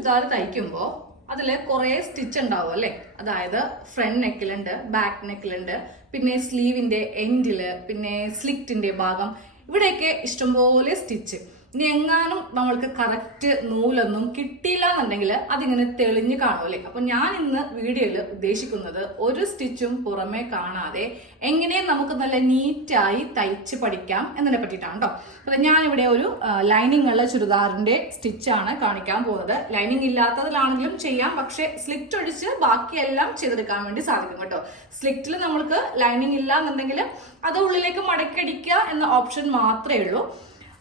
ചുരിദാർ തയ്ക്കുമ്പോൾ അതിൽ കുറേ സ്റ്റിച്ച് ഉണ്ടാവും അല്ലേ? അതായത് ഫ്രണ്ട് നെക്കിലുണ്ട് ബാക്ക് നെക്കിലുണ്ട് പിന്നെ സ്ലീവിന്റെ എൻഡിൽ പിന്നെ സ്ലിറ്റിന്റെ ഭാഗം. ഇവിടെയൊക്കെ ഇഷ്ടംപോലെ സ്റ്റിച്ച് ഇനി എങ്ങാനും നമ്മൾക്ക് കറക്റ്റ് നൂലൊന്നും കിട്ടിയില്ല എന്നുണ്ടെങ്കിൽ അതിങ്ങനെ തെളിഞ്ഞ് കാണുമല്ലേ അപ്പൊ ഞാൻ ഇന്ന് വീഡിയോയിൽ ഉദ്ദേശിക്കുന്നത് ഒരു സ്റ്റിച്ചും പുറമേ കാണാതെ എങ്ങനെ നമുക്ക് നല്ല നീറ്റായി തയ്ച്ച് പഠിക്കാം എന്നതിനെ പറ്റിയിട്ടാണ് കേട്ടോ അപ്പൊ ഞാനിവിടെ ഒരു ലൈനിങ് ഉള്ള ചുരിദാറിന്റെ സ്റ്റിച്ചാണ് കാണിക്കാൻ പോകുന്നത്. ലൈനിങ് ഇല്ലാത്തതിലാണെങ്കിലും ചെയ്യാം പക്ഷേ സ്ലിറ്റ് ഒഴിച്ച് ബാക്കിയെല്ലാം ചെയ്തെടുക്കാൻ വേണ്ടി സാധിക്കും കേട്ടോ. സ്ലിറ്റിൽ നമ്മൾക്ക് ലൈനിങ് ഇല്ല എന്നുണ്ടെങ്കിൽ അത് ഉള്ളിലേക്ക് മടക്കടിക്കുക എന്ന ഓപ്ഷൻ മാത്രമേ ഉള്ളൂ.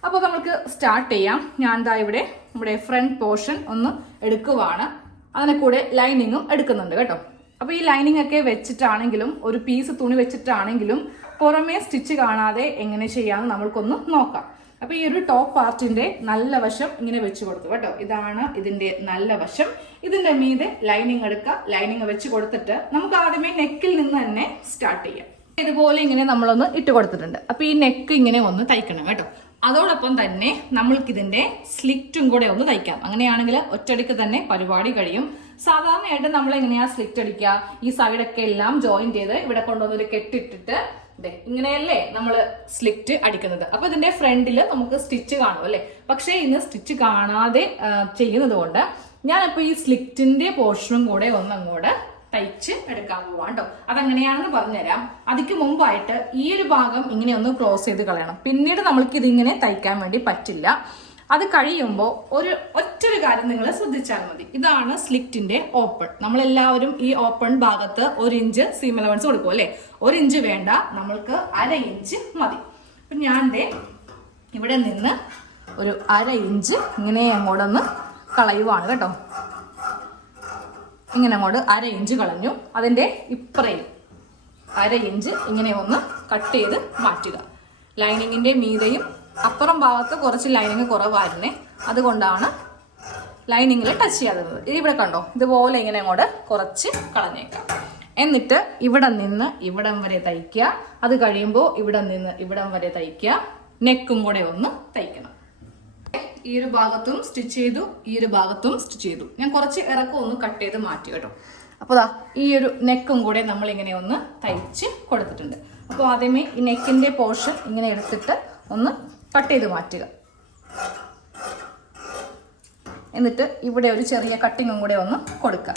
അപ്പോൾ നമുക്ക് സ്റ്റാർട്ട് ചെയ്യാം. ഞാൻ ദാ ഇവിടെ നമ്മുടെ ഫ്രണ്ട് പോർഷൻ ഒന്ന് എടുക്കുവാണ്. അതിനെ കൂടെ ലൈനിങ്ങും എടുക്കുന്നുണ്ട് കേട്ടോ. അപ്പോൾ ഈ ലൈനിങ് ഒക്കെ വെച്ചിട്ടാണെങ്കിലും ഒരു പീസ് തുണി വെച്ചിട്ടാണെങ്കിലും പുറമേ സ്റ്റിച്ച് കാണാതെ എങ്ങനെ ചെയ്യാമെന്ന് നമ്മൾക്കൊന്ന് നോക്കാം. അപ്പോൾ ഈ ഒരു ടോപ്പ് പാർട്ടിന്റെ നല്ല വശം ഇങ്ങനെ വെച്ച് കൊടുത്തു കേട്ടോ. ഇതാണ് ഇതിന്റെ നല്ല വശം. ഇതിന്റെ മീതെ ലൈനിങ് എടുക്കുക. ലൈനിങ് വെച്ച് കൊടുത്തിട്ട് നമുക്ക് ആദ്യമേ നെക്കിൽ നിന്ന് തന്നെ സ്റ്റാർട്ട് ചെയ്യാം. ഇതുപോലെ ഇങ്ങനെ നമ്മളൊന്ന് ഇട്ട് കൊടുത്തിട്ടുണ്ട്. അപ്പോൾ ഈ നെക്ക് ഇങ്ങനെ ഒന്ന് തയ്ക്കണം കേട്ടോ. അതോടൊപ്പം തന്നെ നമ്മൾക്കിതിന്റെ സ്ലിറ്റും കൂടെ ഒന്ന് തയ്ക്കാം. അങ്ങനെയാണെങ്കിൽ ഒറ്റടിക്ക് തന്നെ പരിപാടി കഴിയും. സാധാരണയായിട്ട് നമ്മൾ എങ്ങനെയാ സ്ലിറ്റ് അടിക്കുക? ഈ സൈഡൊക്കെ എല്ലാം ജോയിൻ ചെയ്ത് ഇവിടെ കൊണ്ടുവന്നൊരു കെട്ടിട്ടിട്ട് ദേ ഇങ്ങനെയല്ലേ നമ്മൾ സ്ലിറ്റ് അടിക്കുന്നത്. അപ്പൊ ഇതിന്റെ ഫ്രണ്ടിൽ നമുക്ക് സ്റ്റിച്ച് കാണും അല്ലേ? പക്ഷേ ഇന്ന് സ്റ്റിച്ച് കാണാതെ ചെയ്യുന്നത് കൊണ്ട് ഞാനിപ്പോ ഈ സ്ലിറ്റിന്റെ പോർഷനും കൂടെ ഒന്നങ്ങോട്ട് തയ്ച്ച് പോവാം കേട്ടോ അതെങ്ങനെയാണെന്ന് പറഞ്ഞുതരാം. അതിക്ക് മുമ്പായിട്ട് ഈ ഒരു ഭാഗം ഇങ്ങനെ ഒന്ന് ക്ലോസ് ചെയ്ത് കളയണം. പിന്നീട് നമ്മൾക്ക് ഇതിങ്ങനെ തയ്ക്കാൻ വേണ്ടി പറ്റില്ല. അത് കഴിയുമ്പോൾ ഒരു ഒറ്റൊരു കാര്യം നിങ്ങൾ ശ്രദ്ധിച്ചാൽ മതി. ഇതാണ് സ്ലിറ്റിന്റെ ഓപ്പൺ നമ്മളെല്ലാവരും ഈ ഓപ്പൺ ഭാഗത്ത് ഒരു ഇഞ്ച് സീം അലവൻസ് കൊടുക്കും അല്ലേ? ഒരു ഇഞ്ച് വേണ്ട നമ്മൾക്ക് അര ഇഞ്ച് മതി. അപ്പൊ ഞാൻ ദേ ഇവിടെ നിന്ന് ഒരു അര ഇഞ്ച് ഇങ്ങനെ അങ്ങോട്ടൊന്ന് കളയുവാണ് കേട്ടോ. ഇങ്ങനെ അങ്ങോട്ട് അര ഇഞ്ച് കളഞ്ഞു. അതിന്റെ ഇപ്പറയും അര ഇഞ്ച് ഇങ്ങനെ ഒന്ന് കട്ട് ചെയ്ത് മാറ്റുക. ലൈനിങ്ങിന്റെ മീതയും അപ്പുറം ഭാഗത്ത് കുറച്ച് ലൈനിങ് കുറവായിരുന്നേ. അതുകൊണ്ടാണ് ലൈനിങ്ങിൽ ടച്ച് ചെയ്യാതിരുന്നത് ഇവിടെ കണ്ടോ? ഇതുപോലെ ഇങ്ങനെ അങ്ങോട്ട് കുറച്ച് കളഞ്ഞേക്കാം. എന്നിട്ട് ഇവിടെ നിന്ന് ഇവിടം വരെ തയ്ക്കുക. അത് കഴിയുമ്പോൾ ഇവിടെ നിന്ന് ഇവിടം വരെ തയ്ക്കുക. നെക്കും കൂടെ ഒന്ന് തയ്ക്കണം. ഈ ഒരു ഭാഗത്തും സ്റ്റിച്ച് ചെയ്തു ഈ ഒരു ഭാഗത്തും സ്റ്റിച്ച് ചെയ്തു. ഞാൻ കുറച്ച് ഇറക്കം ഒന്ന് കട്ട് ചെയ്ത് മാറ്റി കേട്ടോ. അപ്പോൾ ദാ ഈ ഒരു നെക്കും കൂടെ നമ്മൾ ഇങ്ങനെ ഒന്ന് തയ്ച്ച് കൊടുത്തിട്ടുണ്ട്. അപ്പോൾ ആദ്യമേ ഈ നെക്കിന്റെ പോർഷൻ ഇങ്ങനെ എടുത്തിട്ട് ഒന്ന് കട്ട് ചെയ്ത് മാറ്റുക. എന്നിട്ട് ഇവിടെ ഒരു ചെറിയ കട്ടിങ്ങും കൂടെ ഒന്ന് കൊടുക്കുക.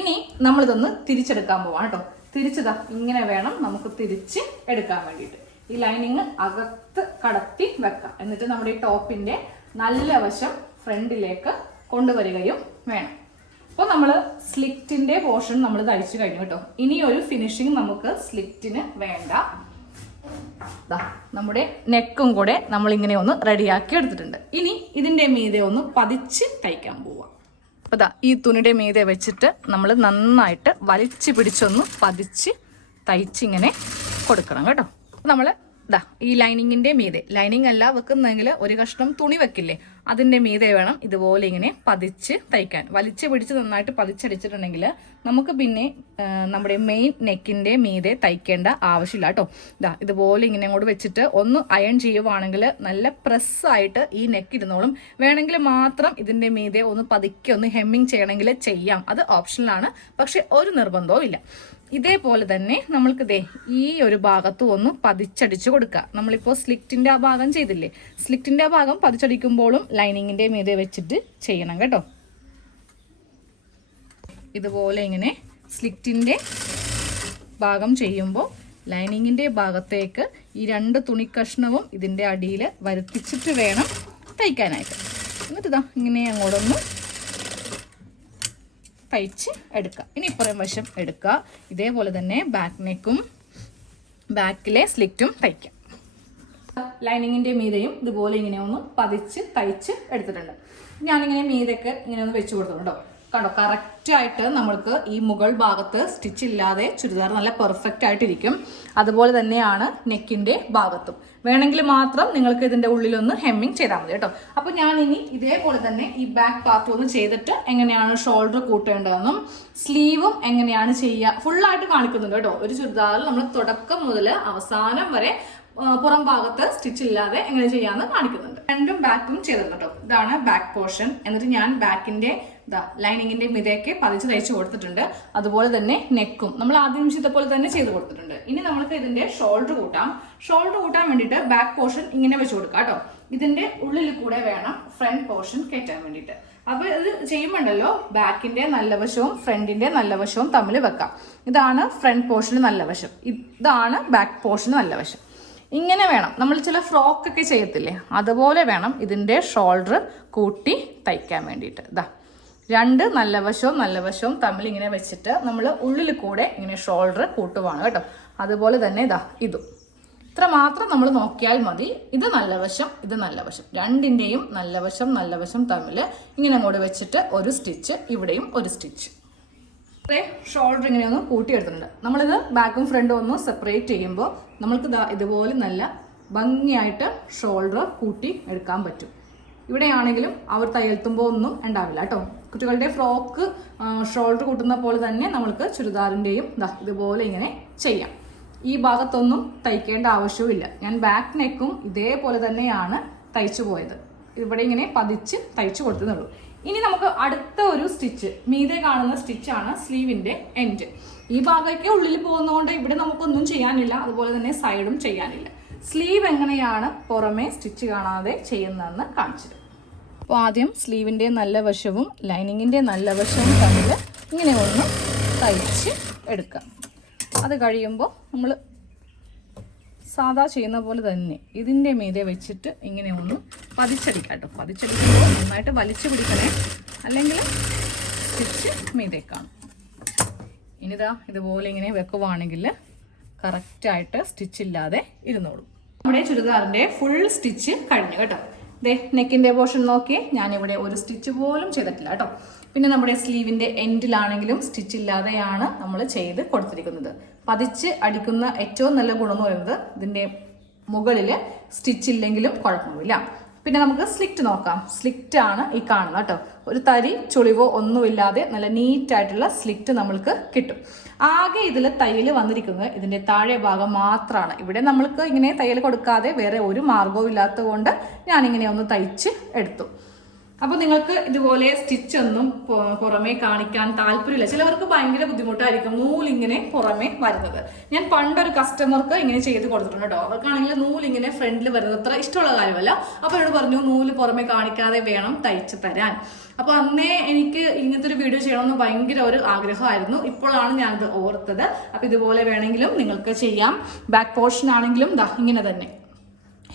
ഇനി നമ്മളിതൊന്ന് തിരിച്ചെടുക്കാൻ പോവാം കേട്ടോ. തിരിച്ചതാ ഇങ്ങനെ വേണം നമുക്ക് തിരിച്ച് എടുക്കാൻ വേണ്ടിയിട്ട്. ഈ ലൈനിങ് അകത്ത് കടത്തി വെക്കാം. എന്നിട്ട് നമ്മുടെ ഈ ടോപ്പിന്റെ നല്ല വശം ഫ്രണ്ടിലേക്ക് കൊണ്ടുവരികയും വേണം. അപ്പോൾ നമ്മൾ സ്ലിറ്റിന്റെ പോർഷൻ നമ്മൾ തയ്ച്ചു കഴിഞ്ഞു കേട്ടോ. ഇനി ഒരു ഫിനിഷിങ് നമുക്ക് സ്ലിറ്റിന് വേണ്ട. നമ്മുടെ നെക്കും കൂടെ നമ്മൾ ഇങ്ങനെ ഒന്ന് റെഡിയാക്കി എടുത്തിട്ടുണ്ട്. ഇനി ഇതിന്റെ മീതെ ഒന്ന് പതിച്ച് തയ്ക്കാൻ പോവാം. അപ്പൊ ദാ ഈ തുണിയുടെ മീതെ വെച്ചിട്ട് നമ്മൾ നന്നായിട്ട് വലിച്ചു പിടിച്ചൊന്ന് പതിച്ച് തയ്ച്ചിങ്ങനെ കൊടുക്കണം കേട്ടോ. നമ്മൾ ദാ ഈ ലൈനിങ്ങിന്റെ മീതെ. ലൈനിങ് അല്ല വെക്കുന്നെങ്കിൽ ഒരു കഷ്ണം തുണി വെക്കില്ലേ? അതിന്റെ മീതെ വേണം ഇതുപോലെ ഇങ്ങനെ പതിച്ച് തയ്ക്കാൻ. വലിച്ചു പിടിച്ച് നന്നായിട്ട് പതിച്ചടിച്ചിട്ടുണ്ടെങ്കിൽ നമുക്ക് പിന്നെ നമ്മുടെ മെയിൻ നെക്കിന്റെ മീതെ തയ്ക്കേണ്ട ആവശ്യമില്ല കേട്ടോ. ഇതാ ഇതുപോലെ ഇങ്ങനെ അങ്ങോട്ട് വെച്ചിട്ട് ഒന്ന് അയൺ ചെയ്യുവാണെങ്കിൽ നല്ല പ്രസ്സായിട്ട് ഈ നെക്ക് ഇരുന്നോളും. വേണമെങ്കിൽ മാത്രം ഇതിന്റെ മീതെ ഒന്ന് പതുക്കെ ഒന്ന് ഹെമ്മിങ് ചെയ്യണമെങ്കിൽ ചെയ്യാം. അത് ഓപ്ഷനിലാണ് പക്ഷെ ഒരു നിർബന്ധവും ഇല്ല. ഇതേപോലെ തന്നെ നമ്മൾക്ക് ദേ ഈ ഒരു ഭാഗത്ത് ഒന്ന് പതിച്ചടിച്ചു കൊടുക്കുക നമ്മളിപ്പോൾ സ്ലിറ്റിന്റെ ആ ഭാഗം ചെയ്തില്ലേ? സ്ലിറ്റിന്റെ ആ ഭാഗം പതിച്ചടിക്കുമ്പോഴും ലൈനിങ്ങിന്റെ മീതെ വെച്ചിട്ട് ചെയ്യണം കേട്ടോ. ഇതുപോലെ ഇങ്ങനെ സ്ലിറ്റിന്റെ ഭാഗം ചെയ്യുമ്പോൾ ലൈനിങ്ങിന്റെ ഭാഗത്തേക്ക് ഈ രണ്ട് തുണി കഷ്ണവും ഇതിന്റെ അടിയിൽ വരുത്തിച്ചിട്ട് വേണം തയ്ക്കാനായിട്ട്. എന്നിട്ട് ഇതാ ഇങ്ങനെ അങ്ങോട്ടൊന്ന് തയ്ച്ച് എടുക്കുക ഇനി ഇപ്പുറം വശം എടുക്കുക ഇതേപോലെ തന്നെ ബാക്ക് നെക്കും ബാക്കിലെ സ്ലിറ്റും തയ്ക്കാം. ലൈനിങ്ങിന്റെ മീതയും ഇതുപോലെ ഇങ്ങനെ ഒന്ന് പതിച്ച് തയ്ച്ച് എടുത്തിട്ടുണ്ട്. ഞാനിങ്ങനെ മീതൊക്കെ ഇങ്ങനെ ഒന്ന് വെച്ച് കൊടുത്തിട്ടുണ്ടോ കണ്ടോ? കറക്റ്റ് ആയിട്ട് നമ്മൾക്ക് ഈ മുകൾ ഭാഗത്ത് സ്റ്റിച്ച് ഇല്ലാതെ ചുരിദാർ നല്ല പെർഫെക്റ്റ് ആയിട്ടിരിക്കും. അതുപോലെ തന്നെയാണ് നെക്കിന്റെ ഭാഗത്തും. വേണമെങ്കിൽ മാത്രം നിങ്ങൾക്ക് ഇതിന്റെ ഉള്ളിലൊന്ന് ഹെമ്മിങ് ചെയ്താൽ മതി കേട്ടോ. അപ്പോൾ ഞാൻ ഇനി ഇതേപോലെ തന്നെ ഈ ബാക്ക് പാർട്ട് ഒന്ന് ചെയ്തിട്ട് എങ്ങനെയാണ് ഷോൾഡർ കൂട്ടേണ്ടതെന്നും സ്ലീവും എങ്ങനെയാണ് ചെയ്യുക ഫുള്ളായിട്ട് കാണിക്കുന്നുണ്ട് കേട്ടോ. ഒരു ചുരിദാറിൽ നമ്മൾ തുടക്കം മുതൽ അവസാനം വരെ പുറം ഭാഗത്ത് സ്റ്റിച്ച് ഇല്ലാതെ എങ്ങനെ ചെയ്യാമെന്ന് കാണിക്കുന്നുണ്ട്. രണ്ടും ബാക്കും ചെയ്തിട്ടുണ്ട് ഇതാണ് ബാക്ക് പോർഷൻ എന്നിട്ട് ഞാൻ ബാക്കിന്റെ ഇതാ ലൈനിങ്ങിന്റെ മിതയൊക്കെ പതിച്ച് തയ്ച്ച് കൊടുത്തിട്ടുണ്ട്. അതുപോലെ തന്നെ നെക്കും നമ്മൾ ആദ്യം ചെയ്ത പോലെ തന്നെ ചെയ്ത് കൊടുത്തിട്ടുണ്ട്. ഇനി നമ്മൾക്ക് ഇതിന്റെ ഷോൾഡർ കൂട്ടാം. ഷോൾഡർ കൂട്ടാൻ വേണ്ടിയിട്ട് ബാക്ക് പോർഷൻ ഇങ്ങനെ വെച്ച് കൊടുക്കാം കേട്ടോ ഇതിന്റെ ഉള്ളിൽ കൂടെ വേണം ഫ്രണ്ട് പോർഷൻ കയറ്റാൻ വേണ്ടിയിട്ട്. അപ്പൊ ഇത് ചെയ്യുമ്പോണ്ടല്ലോ ബാക്കിന്റെ നല്ല വശവും ഫ്രണ്ടിന്റെ നല്ല വശവും തമ്മിൽ വെക്കാം. ഇതാണ് ഫ്രണ്ട് പോർഷന് നല്ല വശം. ഇതാണ് ബാക്ക് പോർഷന് നല്ല വശം. ഇങ്ങനെ വേണം. നമ്മൾ ചില ഫ്രോക്ക് ഒക്കെ ചെയ്യത്തില്ലേ? അതുപോലെ വേണം ഇതിന്റെ ഷോൾഡർ കൂട്ടി തയ്ക്കാൻ വേണ്ടിയിട്ട്. ഇതാ രണ്ട് നല്ല വശവും നല്ല വശവും തമ്മിൽ ഇങ്ങനെ വെച്ചിട്ട് നമ്മൾ ഉള്ളിൽ കൂടെ ഇങ്ങനെ ഷോൾഡർ കൂട്ടുവാണ് കേട്ടോ. അതുപോലെ തന്നെ ഇതാ ഇതും. ഇത്ര മാത്രം നമ്മൾ നോക്കിയാൽ മതി. ഇത് നല്ല വശം ഇത് നല്ല വശം. രണ്ടിന്റെയും നല്ല വശം നല്ല വശം തമ്മിൽ ഇങ്ങനെ അങ്ങോട്ട് വെച്ചിട്ട് ഒരു സ്റ്റിച്ച് ഇവിടെയും ഒരു സ്റ്റിച്ച്. ഷോൾഡർ ഇങ്ങനെ ഒന്ന് കൂട്ടിയെടുത്തിട്ടുണ്ട്. നമ്മളിത് ബാക്കും ഫ്രണ്ടും ഒന്ന് സെപ്പറേറ്റ് ചെയ്യുമ്പോൾ നമ്മൾക്ക് ഇതുപോലെ നല്ല ഭംഗിയായിട്ട് ഷോൾഡർ കൂട്ടി എടുക്കാൻ പറ്റും. ഇവിടെയാണെങ്കിലും അവർ തയ്യൽത്തുമ്പോൾ ഒന്നും ഉണ്ടാവില്ല കേട്ടോ. കുട്ടികളുടെ ഫ്രോക്ക് ഷോൾഡർ കൂട്ടുന്ന പോലെ തന്നെ നമ്മൾക്ക് ചുരിദാറിന്റെയും ഇതുപോലെ ഇങ്ങനെ ചെയ്യാം. ഈ ഭാഗത്തൊന്നും തയ്ക്കേണ്ട ആവശ്യവുമില്ല. ഞാൻ ബാക്ക് നെക്കും ഇതേപോലെ തന്നെയാണ് തയ്ച്ചു പോയത് ഇവിടെ ഇങ്ങനെ പതിച്ച് തയ്ച്ചു കൊടുത്തതുള്ളൂ ഇനി നമുക്ക് അടുത്ത ഒരു സ്റ്റിച്ച് മീതെ കാണുന്ന സ്റ്റിച്ചാണ് സ്ലീവിന്റെ എൻഡ് ഈ ഭാഗമൊക്കെ ഉള്ളിൽ പോകുന്നതുകൊണ്ട് ഇവിടെ നമുക്കൊന്നും ചെയ്യാനില്ല. അതുപോലെ തന്നെ സൈഡും ചെയ്യാനില്ല. സ്ലീവ് എങ്ങനെയാണ് പുറമേ സ്റ്റിച്ച് കാണാതെ ചെയ്യുന്നതെന്ന് കാണിച്ചിട്ട് അപ്പോൾ ആദ്യം സ്ലീവിന്റെ നല്ല വശവും ലൈനിങ്ങിന്റെ നല്ല വശവും തമ്മിൽ ഇങ്ങനെ ഒന്ന് തയ്ച്ച് എടുക്കാം. അത് കഴിയുമ്പോൾ നമ്മൾ സാധാ ചെയ്യുന്ന പോലെ തന്നെ ഇതിന്റെ മീതെ വെച്ചിട്ട് ഇങ്ങനെ ഒന്ന് പതിച്ചടിക്കാം കേട്ടോ. പതിച്ചടിക്കുമ്പോൾ നന്നായിട്ട് വലിച്ചു പിടിക്കണേ. അല്ലെങ്കിൽ സ്റ്റിച്ച് മീതെ കാണും. ഇനിതാ ഇതുപോലെ ഇങ്ങനെ വെക്കുവാണെങ്കിൽ കറക്റ്റായിട്ട് സ്റ്റിച്ചില്ലാതെ ഇരുന്നോളും. നമ്മുടെ ചുരിദാറിന്റെ ഫുൾ സ്റ്റിച്ച് കഴിഞ്ഞു കേട്ടോ. ദേ നെക്കിന്റെ പോർഷൻ നോക്കി ഞാനിവിടെ ഒരു സ്റ്റിച്ച് പോലും ചെയ്തിട്ടില്ല കേട്ടോ. പിന്നെ നമ്മുടെ സ്ലീവിന്റെ എൻഡിലാണെങ്കിലും സ്റ്റിച്ച് ഇല്ലാതെയാണ് നമ്മൾ ചെയ്ത് കൊടുത്തിരിക്കുന്നത്. പതിച്ച് അടിക്കുന്ന ഏറ്റവും നല്ല ഗുണം എന്ന് പറയുന്നത് ഇതിന്റെ മുകളിൽ സ്റ്റിച്ച് ഇല്ലെങ്കിലും കുഴപ്പമില്ല പിന്നെ നമുക്ക് സ്ലിറ്റ് നോക്കാം. സ്ലിറ്റ് ആണ് ഈ കാണുന്നത് കേട്ടോ. ഒരു തരി ചുളിവോ ഒന്നുമില്ലാതെ നല്ല നീറ്റായിട്ടുള്ള സ്ലിറ്റ് നമ്മൾക്ക് കിട്ടും. ആകെ ഇതിൽ തയ്യൽ വന്നിരിക്കുന്നത് ഇതിന്റെ താഴെ ഭാഗം മാത്രമാണ് ഇവിടെ നമ്മൾക്ക് ഇങ്ങനെ തയ്യൽ കൊടുക്കാതെ വേറെ ഒരു മാർഗവും ഇല്ലാത്തത് കൊണ്ട് ഞാനിങ്ങനെ ഒന്ന് തയ്ച്ച് എടുത്തു. അപ്പോൾ നിങ്ങൾക്ക് ഇതുപോലെ സ്റ്റിച്ച് ഒന്നും പുറമേ കാണിക്കാൻ താല്പര്യമില്ല. ചിലവർക്ക് ഭയങ്കര ബുദ്ധിമുട്ടായിരിക്കും നൂലിങ്ങനെ പുറമേ വരുന്നത്. ഞാൻ പണ്ടൊരു കസ്റ്റമർക്ക് ഇങ്ങനെ ചെയ്ത് കൊടുത്തിട്ടുണ്ട് കേട്ടോ അവർക്കാണെങ്കിൽ നൂലിങ്ങനെ ഫ്രണ്ടിൽ വരുന്നത് അത്ര ഇഷ്ടമുള്ള കാര്യമല്ല. അപ്പോൾ അവരോട് പറഞ്ഞു നൂൽ പുറമേ കാണിക്കാതെ വേണം തയ്ച്ച് തരാൻ. അപ്പോൾ അന്നേ എനിക്ക് ഇങ്ങനത്തെ ഒരു വീഡിയോ ചെയ്യണമെന്ന് ഭയങ്കര ഒരു ആഗ്രഹമായിരുന്നു. ഇപ്പോഴാണ് ഞാനത് ഓർത്തത്. അപ്പോൾ ഇതുപോലെ വേണമെങ്കിലും നിങ്ങൾക്ക് ചെയ്യാം. ബാക്ക് പോർഷൻ ആണെങ്കിലും ഇങ്ങനെ തന്നെ.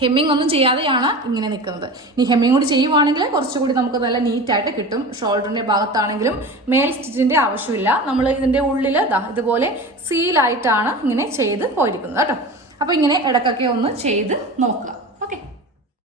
ഹെമ്മിങ് ഒന്നും ചെയ്യാതെയാണ് ഇങ്ങനെ നിൽക്കുന്നത്. ഇനി ഹെമ്മിങ് കൂടി ചെയ്യുവാണെങ്കിൽ കുറച്ചുകൂടി നമുക്ക് നല്ല നീറ്റായിട്ട് കിട്ടും. ഷോൾഡറിന്റെ ഭാഗത്താണെങ്കിലും മേൽ സ്റ്റിച്ചിന്റെ ആവശ്യമില്ല. നമ്മൾ ഇതിന്റെ ഉള്ളിൽ ഇതുപോലെ സീലായിട്ടാണ് ഇങ്ങനെ ചെയ്ത് പോയിരിക്കുന്നത് കേട്ടോ. അപ്പോൾ ഇങ്ങനെ ഇടക്കൊക്കെ ഒന്ന് ചെയ്ത് നോക്കുക.